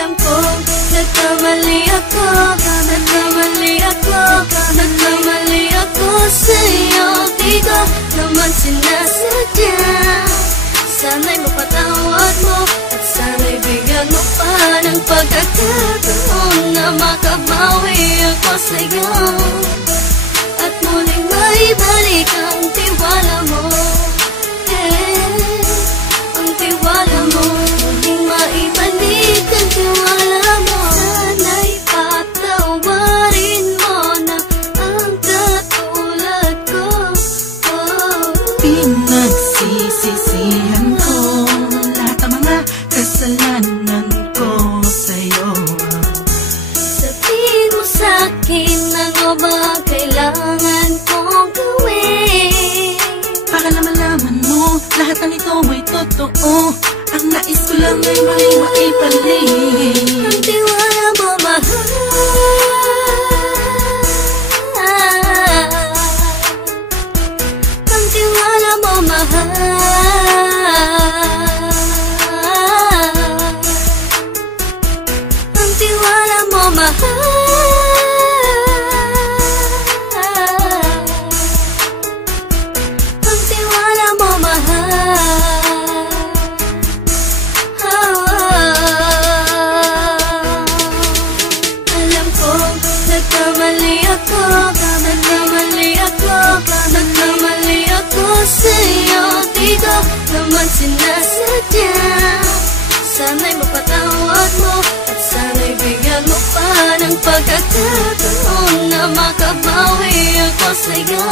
Alam kong nagkamali ako, nagkamali ako, nagkamali ako sa'yo. Di ko naman sinasadya. Sana'y mapatawad mo at sana'y bigyan mo pa ng pagkakataon na makabawi ako sa'yo at muling maibalik ang tiwala mo. Ang tiwala mo, muling maibalik ang tiwala mo. Sana'y patawarin mo na ang katulad ko. Pinagsisisihan ko lahat ng mga kasalanan ko sa'yo. Sabihin mo sa'kin ano ba kailangan kong gawin para malaman mo lahat ng ito ay totoo. Ang nais ko lang ay maibalik ang tiwala mo, mahal. Ang tiwala mo, mahal. Ang tiwala mo, mahal. Ang tiwala mo, mahal. Alam kong nagkamali ako, nagkamali ako, nagkamali ako sa'yo. Di ko naman sinasadya. Sana'y mapatawad mo at sana'y bigyan mo pa ng pagkakataon na makabawi ako sa'yo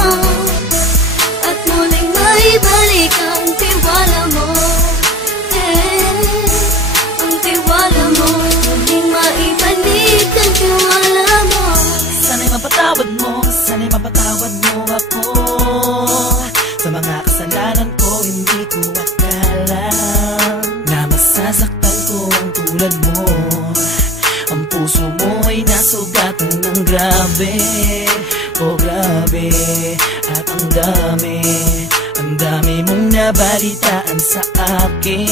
at muling maibalik ang tiwala mo. Ang tiwala mo, muling maibalik ang tiwala mo. Sana'y mapatawad mo, sana'y mapatawad mo ako sa mga kasalanan ko. Hindi ko akala na masasaktan ko ang tulad mo. Ang puso mo ay nasugatan ng grabe, oh grabe. At ang dami mong nabalitaan sa akin.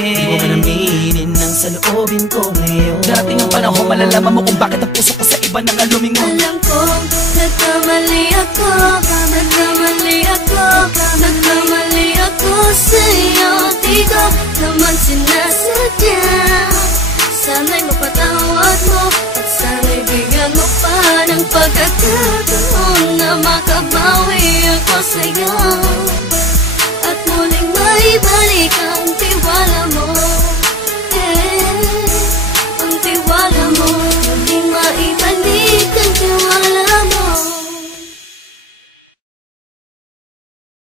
Di mo man aminin ang saloobin ko ngayon. Darating ang panahon, malalaman mo kung bakit ang puso ko sa iba nang lumingon. Alam kong nagkamali ako, nagkamali ako, nagkamali ako sa'yo. Di ko naman sinasadya. Sana'y mapatawad mo at sana'y bigyan mo pa ng pagkakataon na makabawi ako sa'yo at muling maibalik